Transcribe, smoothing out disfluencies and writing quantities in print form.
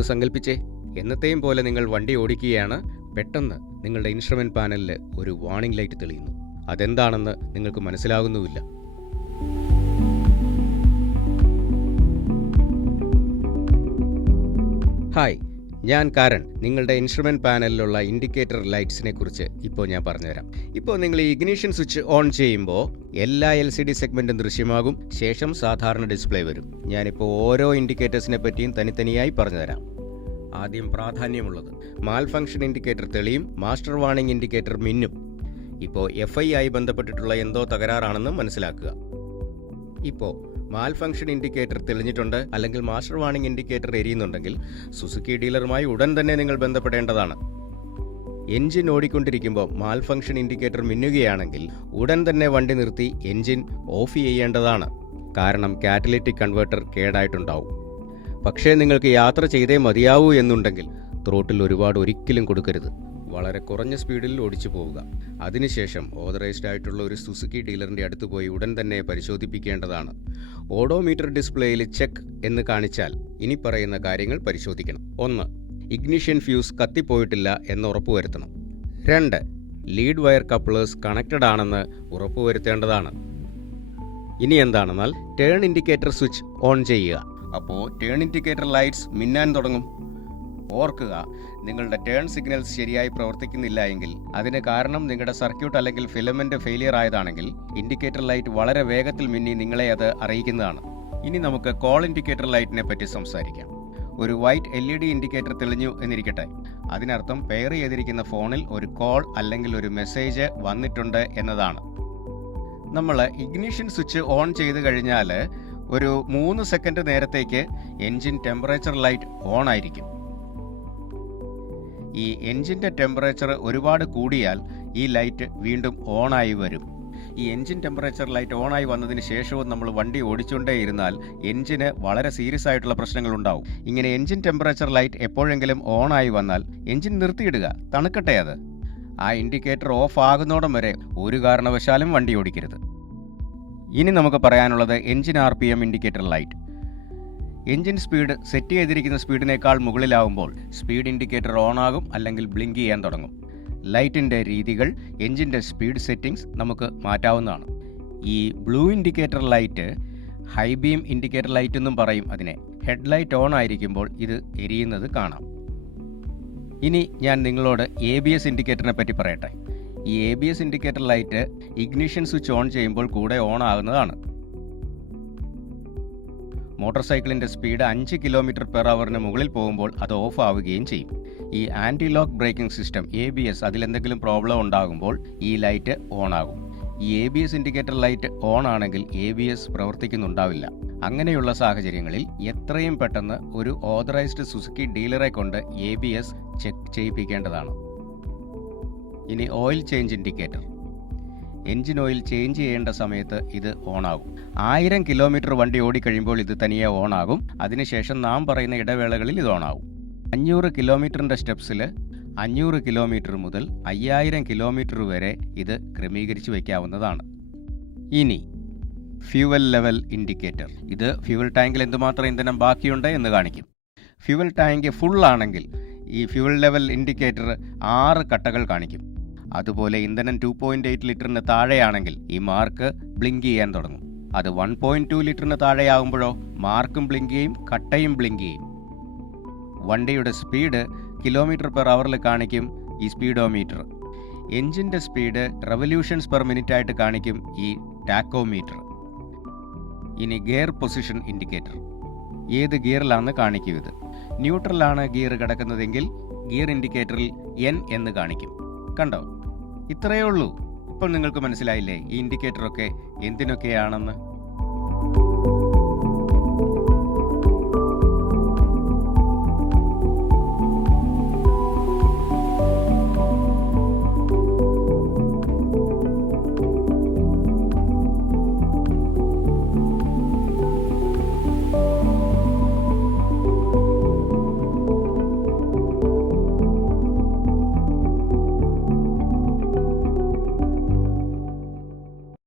ഒന്ന് സങ്കല്പിച്ചേ, എന്നത്തെയും പോലെ നിങ്ങൾ വണ്ടി ഓടിക്കുകയാണ്. പെട്ടെന്ന് നിങ്ങളുടെ ഇൻസ്ട്രുമെന്റ് പാനലിൽ ഒരു വാർണിംഗ് ലൈറ്റ് തെളിയുന്നു. അതെന്താണെന്ന് നിങ്ങൾക്ക് മനസ്സിലാകുന്നുമില്ല. ഹായ്, ഞാൻ കാരൺ. നിങ്ങളുടെ ഇൻസ്ട്രുമെന്റ് പാനലിലുള്ള ഇൻഡിക്കേറ്റർ ലൈറ്റ്സിനെ കുറിച്ച് ഇപ്പോൾ ഞാൻ പറഞ്ഞുതരാം. ഇപ്പോൾ നിങ്ങൾ ഈ ഇഗ്നിഷൻ സ്വിച്ച് ഓൺ ചെയ്യുമ്പോൾ എല്ലാ LCD സെഗ്മെന്റും ദൃശ്യമാകും. ശേഷം സാധാരണ ഡിസ്പ്ലേ വരും. ഞാനിപ്പോൾ ഓരോ ഇൻഡിക്കേറ്റേഴ്സിനെ പറ്റിയും തനിത്തനിയായി പറഞ്ഞുതരാം. ആദ്യം പ്രാധാന്യമുള്ളത്, മാൽ ഫംഗ്ഷൻ ഇൻഡിക്കേറ്റർ തെളിയും, മാസ്റ്റർ വാർണിംഗ് ഇൻഡിക്കേറ്റർ മിന്നും. ഇപ്പോൾ FI ആയി ബന്ധപ്പെട്ടിട്ടുള്ള എന്തോ തകരാറാണെന്ന് മനസ്സിലാക്കുക. ഇപ്പോൾ മാൽ ഫംഗ്ഷൻ ഇൻഡിക്കേറ്റർ തെളിഞ്ഞിട്ടുണ്ട്, അല്ലെങ്കിൽ മാസ്റ്റർ വാർണിംഗ് ഇൻഡിക്കേറ്റർ എരിയുന്നുണ്ടെങ്കിൽ സുസുക്കി ഡീലറുമായി ഉടൻ തന്നെ നിങ്ങൾ ബന്ധപ്പെടേണ്ടതാണ്. എൻജിൻ ഓടിക്കൊണ്ടിരിക്കുമ്പോൾ മാൽ ഫംഗ്ഷൻ ഇൻഡിക്കേറ്റർ മിന്നുകയാണെങ്കിൽ ഉടൻ തന്നെ വണ്ടി നിർത്തി എൻജിൻ ഓഫ് ചെയ്യേണ്ടതാണ്. കാരണം കാറ്റലിറ്റിക് കൺവേർട്ടർ കേടായിട്ടുണ്ടാവും. പക്ഷേ നിങ്ങൾക്ക് യാത്ര ചെയ്തേ മതിയാവൂ എന്നുണ്ടെങ്കിൽ ത്രോട്ടിൽ ഒരിക്കലും കൊടുക്കരുത്. വളരെ കുറഞ്ഞ സ്പീഡിൽ ഓടിച്ചു പോവുക. അതിനുശേഷം ഓതറൈസ്ഡ് ആയിട്ടുള്ള ഒരു സുസുക്കി ഡീലറിൻ്റെ അടുത്ത് പോയി ഉടൻ തന്നെ പരിശോധിപ്പിക്കേണ്ടതാണ്. ഓഡോമീറ്റർ ഡിസ്പ്ലേയിൽ ചെക്ക് എന്ന് കാണിച്ചാൽ ഇനി പറയുന്ന കാര്യങ്ങൾ പരിശോധിക്കണം. 1. ഇഗ്നിഷൻ ഫ്യൂസ് കത്തിപ്പോയിട്ടില്ല എന്ന് ഉറപ്പുവരുത്തണം. 2. ലീഡ് വയർ കപ്ലേഴ്സ് കണക്റ്റഡ് ആണെന്ന് ഉറപ്പുവരുത്തേണ്ടതാണ്. ഇനി എന്താണെന്നാൽ ടേൺ ഇൻഡിക്കേറ്റർ സ്വിച്ച് ഓൺ ചെയ്യുക. അപ്പോൾ ടേൺ ഇൻഡിക്കേറ്റർ ലൈറ്റ്സ് മിന്നാൻ തുടങ്ങും. ഓർക്കുക, നിങ്ങളുടെ ടേൺ സിഗ്നൽസ് ശരിയായി പ്രവർത്തിക്കുന്നില്ല എങ്കിൽ അതിന് കാരണം നിങ്ങളുടെ സർക്യൂട്ട് അല്ലെങ്കിൽ ഫിലമെന്റ് ഫെയിലിയർ ആയതാണെങ്കിൽ ഇൻഡിക്കേറ്റർ ലൈറ്റ് വളരെ വേഗത്തിൽ മിന്നി നിങ്ങളെ അത് അറിയിക്കുന്നതാണ്. ഇനി നമുക്ക് കോൾ ഇൻഡിക്കേറ്റർ ലൈറ്റിനെ പറ്റി സംസാരിക്കാം. ഒരു വൈറ്റ് LED ഇൻഡിക്കേറ്റർ തെളിഞ്ഞു എന്നിരിക്കട്ടെ. അതിനർത്ഥം പെയർ ചെയ്തിരിക്കുന്ന ഫോണിൽ ഒരു കോൾ അല്ലെങ്കിൽ ഒരു മെസ്സേജ് വന്നിട്ടുണ്ട് എന്നതാണ്. നമ്മൾ ഇഗ്നിഷൻ സ്വിച്ച് ഓൺ ചെയ്ത് കഴിഞ്ഞാൽ ഒരു 3 സെക്കൻഡ് നേരത്തേക്ക് എൻജിൻ ടെമ്പറേച്ചർ ലൈറ്റ് ഓൺ ആയിരിക്കും. ഈ എൻജിൻ്റെ ടെമ്പറേച്ചർ ഒരുപാട് കൂടിയാൽ ഈ ലൈറ്റ് വീണ്ടും ഓണായി വരും. ഈ എൻജിൻ ടെമ്പറേച്ചർ ലൈറ്റ് ഓണായി വന്നതിന് ശേഷവും നമ്മൾ വണ്ടി ഓടിച്ചുകൊണ്ടേ ഇരുന്നാൽ എൻജിന് വളരെ സീരിയസ് ആയിട്ടുള്ള പ്രശ്നങ്ങൾ ഉണ്ടാവും. ഇങ്ങനെ എൻജിൻ ടെമ്പറേച്ചർ ലൈറ്റ് എപ്പോഴെങ്കിലും ഓണായി വന്നാൽ എൻജിൻ നിർത്തിയിടുക, തണുക്കട്ടെ അത്. ആ ഇൻഡിക്കേറ്റർ ഓഫ് ആകുന്നോടം വരെ ഒരു കാരണവശാലും വണ്ടി ഓടിക്കരുത്. ഇനി നമുക്ക് പറയാനുള്ളത് engine RPM indicator light. Engine speed set ചെയ്തിരിക്കുന്ന സ്പീഡിനേക്കാൾ മുകളിലാവുമ്പോൾ സ്പീഡ് ഇൻഡിക്കേറ്റർ ഓൺ ആകും, അല്ലെങ്കിൽ ബ്ലിങ്ക് ചെയ്യാൻ തുടങ്ങും. ലൈറ്റിൻ്റെ രീതികൾ, എൻജിൻ്റെ സ്പീഡ് സെറ്റിംഗ്സ് നമുക്ക് മാറ്റാവുന്നതാണ്. ഈ blue indicator light high beam indicator light എന്നും പറയും അതിനെ. ഹെഡ്ലൈറ്റ് ഓൺ ആയിരിക്കുമ്പോൾ ഇത് എരിയുന്നത് കാണാം. ഇനി ഞാൻ നിങ്ങളോട് ABS ഇൻഡിക്കേറ്ററിനെ പറ്റി പറയട്ടെ. ഈ ABS indicator light ignition switch on ചെയ്യുമ്പോൾ കൂടെ ഓൺ ആകുന്നതാണ്. മോട്ടോർ സൈക്കിളിൻ്റെ സ്പീഡ് 5 km/h മുകളിൽ പോകുമ്പോൾ അത് ഓഫ് ആവുകയും ചെയ്യും. ഈ anti lock braking system ABS അതിലെന്തെങ്കിലും പ്രോബ്ലം ഉണ്ടാകുമ്പോൾ ഈ ലൈറ്റ് ഓൺ ആകും. ഈ ABS ഇൻഡിക്കേറ്റർ ലൈറ്റ് ഓൺ ആണെങ്കിൽ ABS പ്രവർത്തിക്കുന്നുണ്ടാവില്ല. അങ്ങനെയുള്ള സാഹചര്യങ്ങളിൽ എത്രയും പെട്ടെന്ന് ഒരു ഓതറൈസ്ഡ് സുസുക്കി ഡീലറെ കൊണ്ട് ABS ചെക്ക് ചെയ്യിപ്പിക്കേണ്ടതാണ്. ഇനി oil change indicator. Engine oil change ചെയ്യേണ്ട സമയത്ത് ഇത് ഓണാകും. 1000 km വണ്ടി ഓടിക്കഴിയുമ്പോൾ ഇത് തനിയെ ഓണാകും. അതിനുശേഷം നാം പറയുന്ന ഇടവേളകളിൽ ഇത് ഓണാകും. 500 km സ്റ്റെപ്സിൽ 500 km മുതൽ 5000 km വരെ ഇത് ക്രമീകരിച്ച് വയ്ക്കാവുന്നതാണ്. ഇനി ഫ്യൂവൽ ലെവൽ ഇൻഡിക്കേറ്റർ. ഇത് ഫ്യൂവൽ ടാങ്കിൽ എന്തുമാത്രം ഇന്ധനം ബാക്കിയുണ്ട് എന്ന് കാണിക്കും. ഫ്യൂവൽ ടാങ്ക് ഫുൾ ആണെങ്കിൽ ഈ ഫ്യൂവൽ ലെവൽ ഇൻഡിക്കേറ്റർ 6 കട്ടകൾ കാണിക്കും. അതുപോലെ ഇന്ധനം 2.8 ലിറ്ററിന് താഴെയാണെങ്കിൽ ഈ മാർക്ക് ബ്ലിങ്ക് ചെയ്യാൻ തുടങ്ങും. അത് 1.2 ലിറ്ററിന് താഴെയാകുമ്പോഴോ മാർക്കും ബ്ലിങ്ക് ചെയ്യും, കട്ടയും ബ്ലിങ്ക് ചെയ്യും. വണ്ടിയുടെ സ്പീഡ് km/h കാണിക്കും ഈ സ്പീഡോമീറ്റർ. എൻജിൻ്റെ സ്പീഡ് റെവല്യൂഷൻസ് പെർ മിനിറ്റ് ആയിട്ട് കാണിക്കും ഈ ടാക്കോമീറ്റർ. ഇനി ഗിയർ പൊസിഷൻ ഇൻഡിക്കേറ്റർ. ഏത് ഗിയറിലാണെന്ന് കാണിക്കും ഇത്. ന്യൂട്രലാണ് ഗിയർ കിടക്കുന്നതെങ്കിൽ ഗിയർ ഇൻഡിക്കേറ്ററിൽ N എന്ന് കാണിക്കും. കണ്ടോ? ഇത്രയേ ഉള്ളൂ. ഇപ്പോൾ നിങ്ങൾക്ക് മനസ്സിലായില്ലേ ഈ ഇൻഡിക്കേറ്ററൊക്കെ എന്തിനൊക്കെയാണെന്ന്?